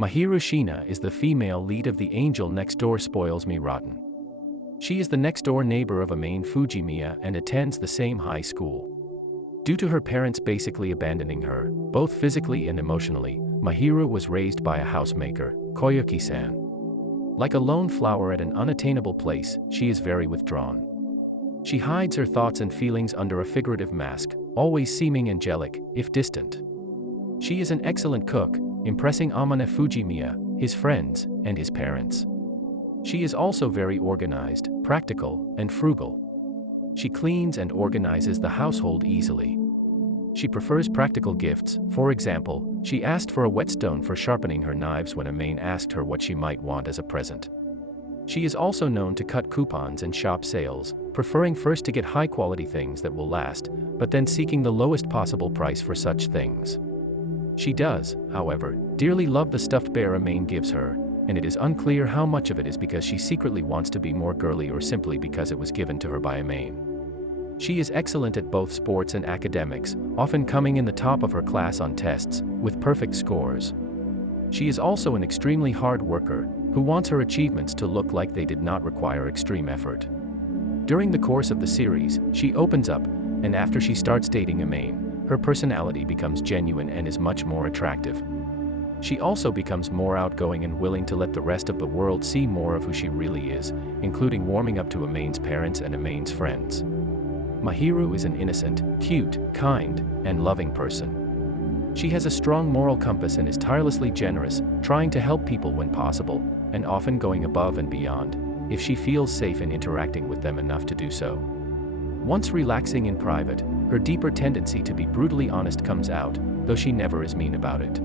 Mahiru Shiina is the female lead of The Angel Next Door Spoils Me Rotten. She is the next-door neighbor of Imane Fujimiya and attends the same high school. Due to her parents basically abandoning her, both physically and emotionally, Mahiru was raised by a housemaker, Koyuki-san. Like a lone flower at an unattainable place, she is very withdrawn. She hides her thoughts and feelings under a figurative mask, always seeming angelic, if distant. She is an excellent cook, impressing Imane Fujimiya, his friends, and his parents. She is also very organized, practical, and frugal. She cleans and organizes the household easily. She prefers practical gifts. For example, she asked for a whetstone for sharpening her knives when Imane asked her what she might want as a present. She is also known to cut coupons and shop sales, preferring first to get high-quality things that will last, but then seeking the lowest possible price for such things. She does, however, dearly love the stuffed bear Imane gives her, and it is unclear how much of it is because she secretly wants to be more girly or simply because it was given to her by Imane. She is excellent at both sports and academics, often coming in the top of her class on tests, with perfect scores. She is also an extremely hard worker, who wants her achievements to look like they did not require extreme effort. During the course of the series, she opens up, and after she starts dating Imane, her personality becomes genuine and is much more attractive. She also becomes more outgoing and willing to let the rest of the world see more of who she really is, including warming up to Imane's parents and Imane's friends. Mahiru is an innocent, cute, kind, and loving person. She has a strong moral compass and is tirelessly generous, trying to help people when possible, and often going above and beyond, if she feels safe in interacting with them enough to do so. Once relaxing in private, her deeper tendency to be brutally honest comes out, though she never is mean about it.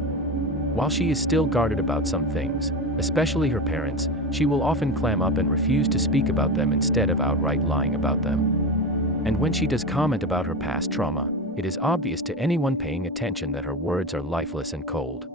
While she is still guarded about some things, especially her parents, she will often clam up and refuse to speak about them instead of outright lying about them. And when she does comment about her past trauma, it is obvious to anyone paying attention that her words are lifeless and cold.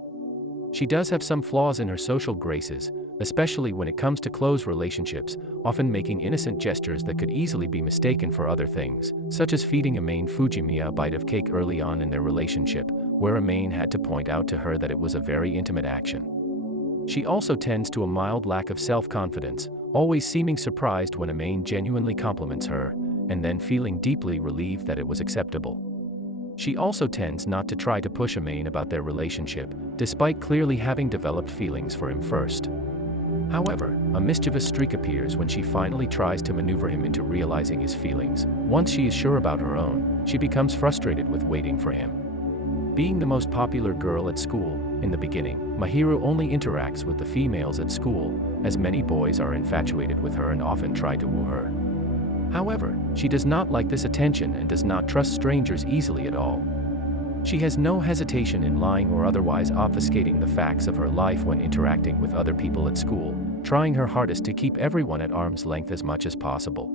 She does have some flaws in her social graces, especially when it comes to close relationships, often making innocent gestures that could easily be mistaken for other things, such as feeding Imane Fujimiya a bite of cake early on in their relationship, where Imane had to point out to her that it was a very intimate action. She also tends to a mild lack of self-confidence, always seeming surprised when Imane genuinely compliments her, and then feeling deeply relieved that it was acceptable. She also tends not to try to push Imane about their relationship, despite clearly having developed feelings for him first. However, a mischievous streak appears when she finally tries to maneuver him into realizing his feelings. Once she is sure about her own, she becomes frustrated with waiting for him. Being the most popular girl at school, in the beginning, Mahiru only interacts with the females at school, as many boys are infatuated with her and often try to woo her. However, she does not like this attention and does not trust strangers easily at all. She has no hesitation in lying or otherwise obfuscating the facts of her life when interacting with other people at school, trying her hardest to keep everyone at arm's length as much as possible.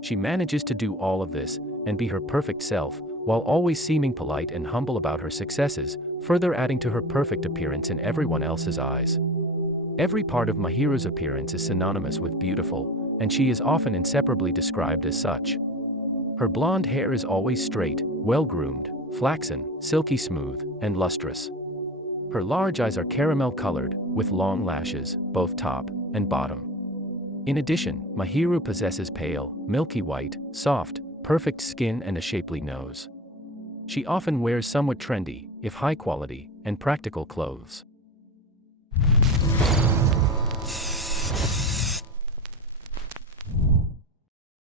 She manages to do all of this and be her perfect self, while always seeming polite and humble about her successes, further adding to her perfect appearance in everyone else's eyes. Every part of Mahiru's appearance is synonymous with beautiful, and she is often inseparably described as such. Her blonde hair is always straight, well-groomed, flaxen, silky smooth, and lustrous. Her large eyes are caramel-colored, with long lashes, both top and bottom. In addition, Mahiru possesses pale, milky white, soft, perfect skin and a shapely nose. She often wears somewhat trendy, if high-quality, and practical clothes.